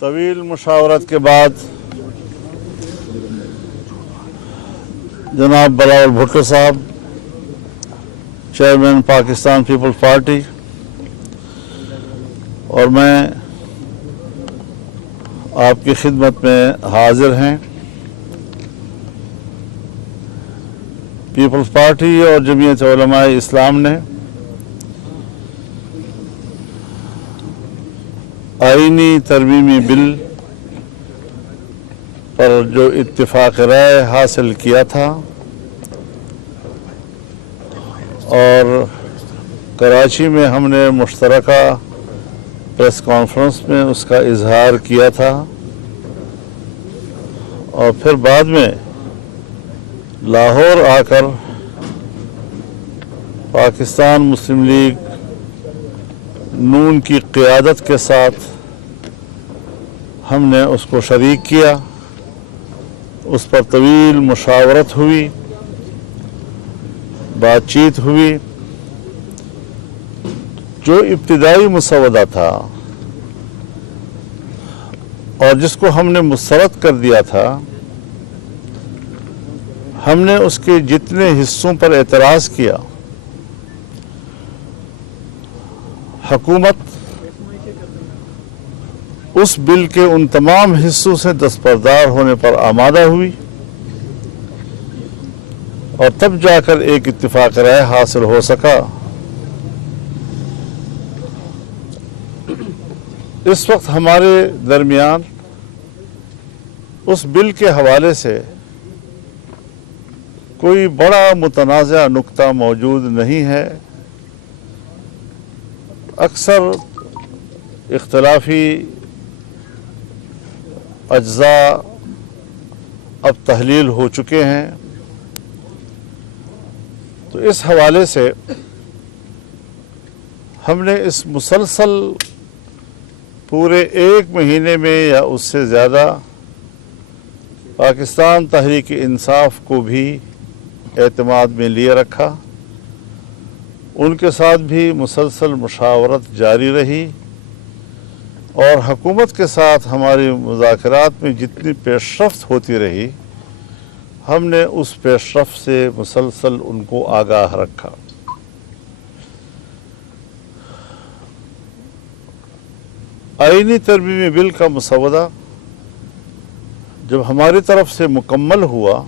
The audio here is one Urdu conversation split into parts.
طویل مشاورت کے بعد جناب بلاول بھٹو صاحب چیئرمین پاکستان پیپلز پارٹی اور میں آپ کی خدمت میں حاضر ہیں۔ پیپلز پارٹی اور جمعیت علماء اسلام نے آئینی ترمیمی بل پر جو اتفاق رائے حاصل کیا تھا اور کراچی میں ہم نے مشترکہ پریس کانفرنس میں اس کا اظہار کیا تھا اور پھر بعد میں لاہور آ کر پاکستان مسلم لیگ نون کی قیادت کے ساتھ ہم نے اس کو شریک کیا، اس پر طویل مشاورت ہوئی، بات چیت ہوئی۔ جو ابتدائی مسودہ تھا اور جس کو ہم نے مسترد کر دیا تھا، ہم نے اس کے جتنے حصوں پر اعتراض کیا، حکومت اس بل کے ان تمام حصوں سے دستبردار ہونے پر آمادہ ہوئی اور تب جا کر ایک اتفاق رائے حاصل ہو سکا۔ اس وقت ہمارے درمیان اس بل کے حوالے سے کوئی بڑا متنازع نقطہ موجود نہیں ہے۔ اکثر اختلافی اجزاء اب تحلیل ہو چکے ہیں، تو اس حوالے سے ہم نے اس مسلسل پورے ایک مہینے میں یا اس سے زیادہ پاکستان تحریک انصاف کو بھی اعتماد میں لیے رکھا، ان کے ساتھ بھی مسلسل مشاورت جاری رہی اور حکومت کے ساتھ ہماری مذاکرات میں جتنی پیش رفت ہوتی رہی، ہم نے اس پیش رفت سے مسلسل ان کو آگاہ رکھا۔ آئینی ترمیمی بل کا مسودہ جب ہماری طرف سے مکمل ہوا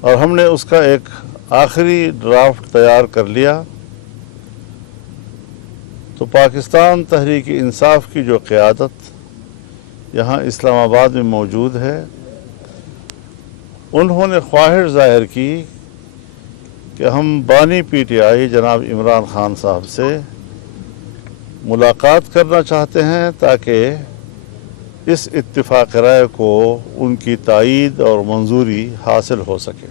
اور ہم نے اس کا ایک آخری ڈرافٹ تیار کر لیا، تو پاکستان تحریک انصاف کی جو قیادت یہاں اسلام آباد میں موجود ہے، انہوں نے خواہش ظاہر کی کہ ہم بانی پی ٹی آئی جناب عمران خان صاحب سے ملاقات کرنا چاہتے ہیں تاکہ اس اتفاق رائے کو ان کی تائید اور منظوری حاصل ہو سکے۔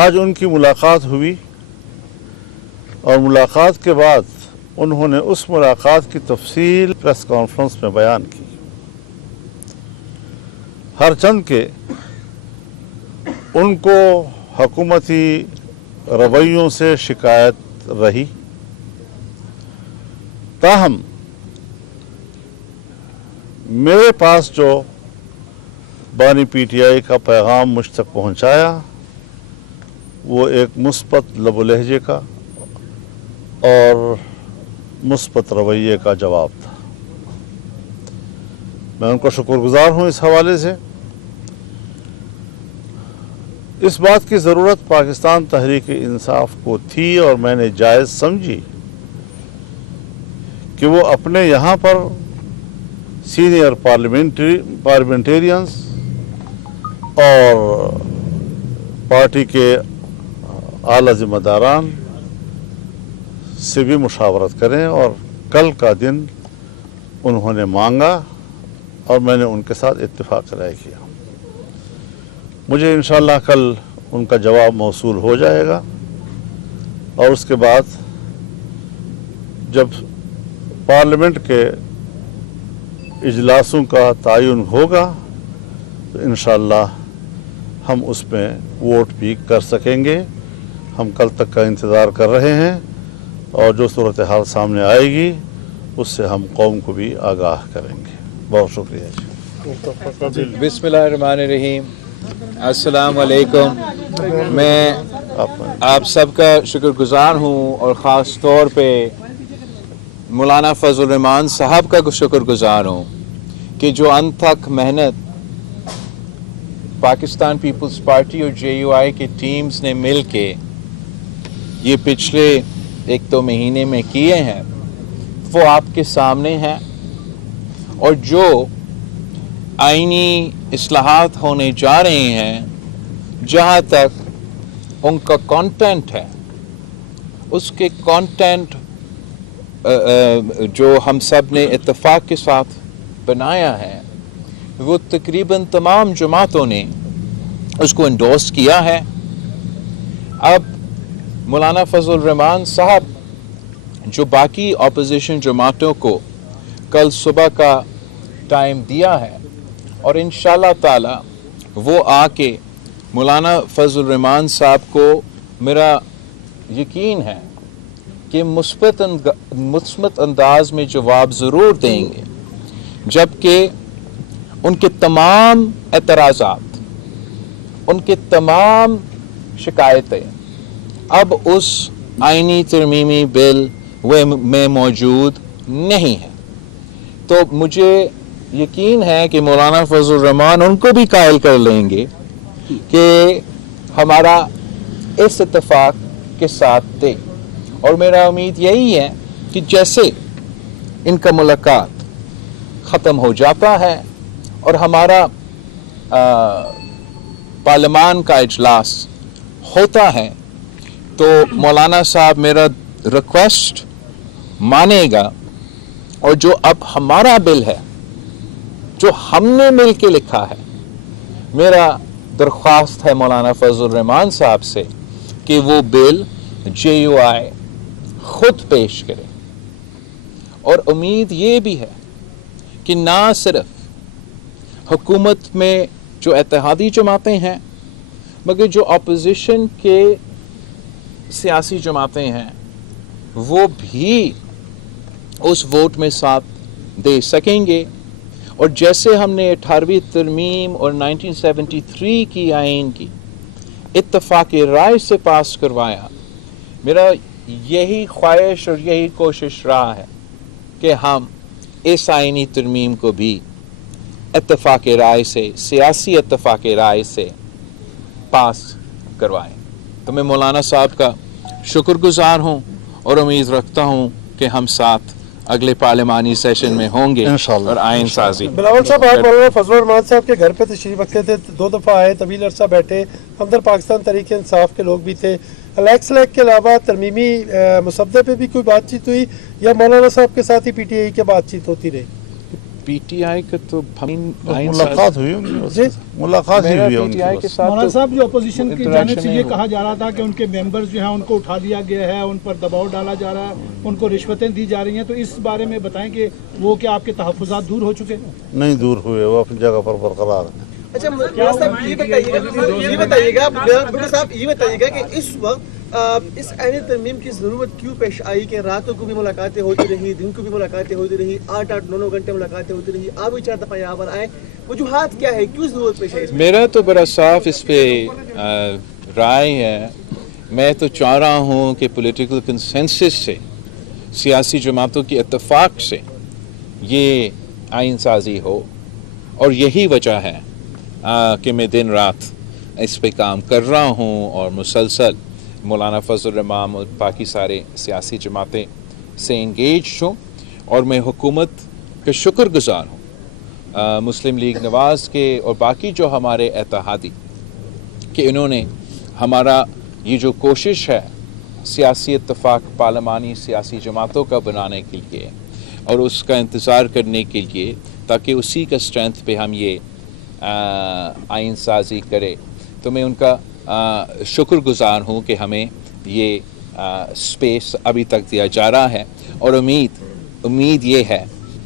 آج ان کی ملاقات ہوئی اور ملاقات کے بعد انہوں نے اس ملاقات کی تفصیل پریس کانفرنس میں بیان کی۔ ہر چند کہ ان کو حکومتی رویوں سے شکایت رہی، تاہم میرے پاس جو بانی پی ٹی آئی کا پیغام مجھ تک پہنچایا وہ ایک مثبت لب و لہجے کا اور مثبت رویے کا جواب تھا۔ میں ان کا شکر گزار ہوں اس حوالے سے۔ اس بات کی ضرورت پاکستان تحریک انصاف کو تھی اور میں نے جائز سمجھی کہ وہ اپنے یہاں پر سینئر پارلیمنٹیرینز اور پارٹی کے اعلیٰ ذمہ داران سے بھی مشاورت کریں، اور کل کا دن انہوں نے مانگا اور میں نے ان کے ساتھ اتفاق رائے کیا۔ مجھے انشاءاللہ کل ان کا جواب موصول ہو جائے گا اور اس کے بعد جب پارلیمنٹ کے اجلاسوں کا تعین ہوگا تو انشاءاللہ ہم اس میں ووٹ بھی کر سکیں گے۔ ہم کل تک کا انتظار کر رہے ہیں اور جو صورتحال سامنے آئے گی اس سے ہم قوم کو بھی آگاہ کریں گے. بہت شکریہ جی. بسم اللہ الرحمن الرحیم. السلام علیکم. میں آپ سب کا شکر گزار ہوں اور خاص طور پہ مولانا فضل الرحمان صاحب کا شکر گزار ہوں کہ جو انت تک محنت پاکستان پیپلز پارٹی اور JUI کی ٹیمز نے مل کے یہ پچھلے 1-2 مہینے میں کیے ہیں وہ آپ کے سامنے ہیں. اور جو آئینی اصلاحات ہونے جا رہے ہیں جہاں تک ان کا کانٹینٹ ہے اس کے کانٹینٹ جو ہم سب نے اتفاق کے ساتھ بنایا ہے وہ تقریباً تمام جماعتوں نے اس کو انڈورس کیا ہے. اب مولانا فضل الرحمان صاحب جو باقی اپوزیشن جماعتوں کو کل صبح کا ٹائم دیا ہے اور انشاءاللہ تعالی وہ آ کے مولانا فضل الرحمان صاحب کو میرا یقین ہے کہ مثبت انداز میں جواب ضرور دیں گے جبکہ ان کے تمام اعتراضات ان کے تمام شکایتیں اب اس آئینی ترمیمی بل میں موجود نہیں ہیں. تو مجھے یقین ہے کہ مولانا فضل الرحمان ان کو بھی قائل کر لیں گے کہ ہمارا اس اتفاق کے ساتھ دے. اور میرا امید یہی ہے کہ جیسے ان کا ملاقات ختم ہو جاتا ہے اور ہمارا پارلیمان کا اجلاس ہوتا ہے تو مولانا صاحب میرا ریکویسٹ مانے گا اور جو اب ہمارا بل ہے جو ہم نے مل کے لکھا ہے میرا درخواست ہے مولانا فضل الرحمان صاحب سے کہ وہ بل JUI خود پیش کرے. اور امید یہ بھی ہے کہ نہ صرف حکومت میں جو اتحادی جماعتیں ہیں مگر جو اپوزیشن کے سیاسی جماعتیں ہیں وہ بھی اس ووٹ میں ساتھ دے سکیں گے. اور جیسے ہم نے 18ویں ترمیم اور 1973 کی آئین کی اتفاق رائے سے پاس کروایا میرا یہی خواہش اور یہی کوشش رہا ہے کہ ہم اس آئینی ترمیم کو بھی اتفاق رائے سے سیاسی اتفاق رائے سے پاس کروائیں. تو میں مولانا صاحب کا شکر گزار ہوں اور امید رکھتا ہوں کہ ہم ساتھ اگلے پارلیمانی سیشن میں ہوں گے اور آئین سازی. بلاول صاحب آپ مولانا فضل الرحمان صاحب کے گھر پہ تشریف رکھتے تھے 2 دفعہ آئے طویل عرصہ بیٹھے اندر پاکستان تحریک انصاف کے لوگ بھی تھے. الیکس لیک کے علاوہ ترمیمی مسودے پہ بھی کوئی بات چیت ہوئی یا مولانا صاحب کے ساتھ ہی PTI کی بات چیت ہوتی رہی؟ PTI کا تو ملاقات ہوئی ملاقات ہی ہوئی PTI کے ساتھ. مولانا صاحب جو اپوزیشن کی جانب سے یہ کہا جا رہا تھا کہ ان کے ممبرز جو ہیں ان کو اٹھا لیا گیا ہے ان پر دباؤ ڈالا جا رہا ہے ان کو رشوتیں دی جا رہی ہیں تو اس بارے میں بتائیں کہ وہ کیا آپ کے تحفظات دور ہو چکے ہیں؟ نہیں دور ہوئے وہ اپنی جگہ پر برقرار ہیں. اچھا صاحب یہ بتائیے گا کہ اس وقت اس آئینی ترمیم کی ضرورت کیوں پیش آئی کہ راتوں کو بھی ملاقاتیں ہوتی رہی دن کو بھی ملاقاتیں ہوتی رہی 8-9 گھنٹے ملاقاتیں ہوتی رہی آپ بھی 4 دفعہ یہاں پر آئے وجوہات کیا ہے کیوں ضرورت پیش آئی؟ میرا تو بڑا صاف اس پہ رائے ہے. میں تو چاہ رہا ہوں کہ پولیٹیکل کنسنسس سے سیاسی جماعتوں کے اتفاق سے یہ آئین سازی ہو اور یہی وجہ ہے کہ میں دن رات اس پہ کام کر رہا ہوں اور مسلسل مولانا فضل الرحمان اور باقی سارے سیاسی جماعتیں سے انگیج ہوں اور میں حکومت کا شکر گزار ہوں مسلم لیگ نواز کے اور باقی جو ہمارے اتحادی کہ انہوں نے ہمارا یہ جو کوشش ہے سیاسی اتفاق پارلیمانی سیاسی جماعتوں کا بنانے کے لیے اور اس کا انتظار کرنے کے لیے تاکہ اسی کا اسٹرینتھ پہ ہم یہ آئین سازی کرے تو میں ان کا شکر گزار ہوں کہ ہمیں یہ اسپیس ابھی تک دیا جا رہا ہے اور امید یہ ہے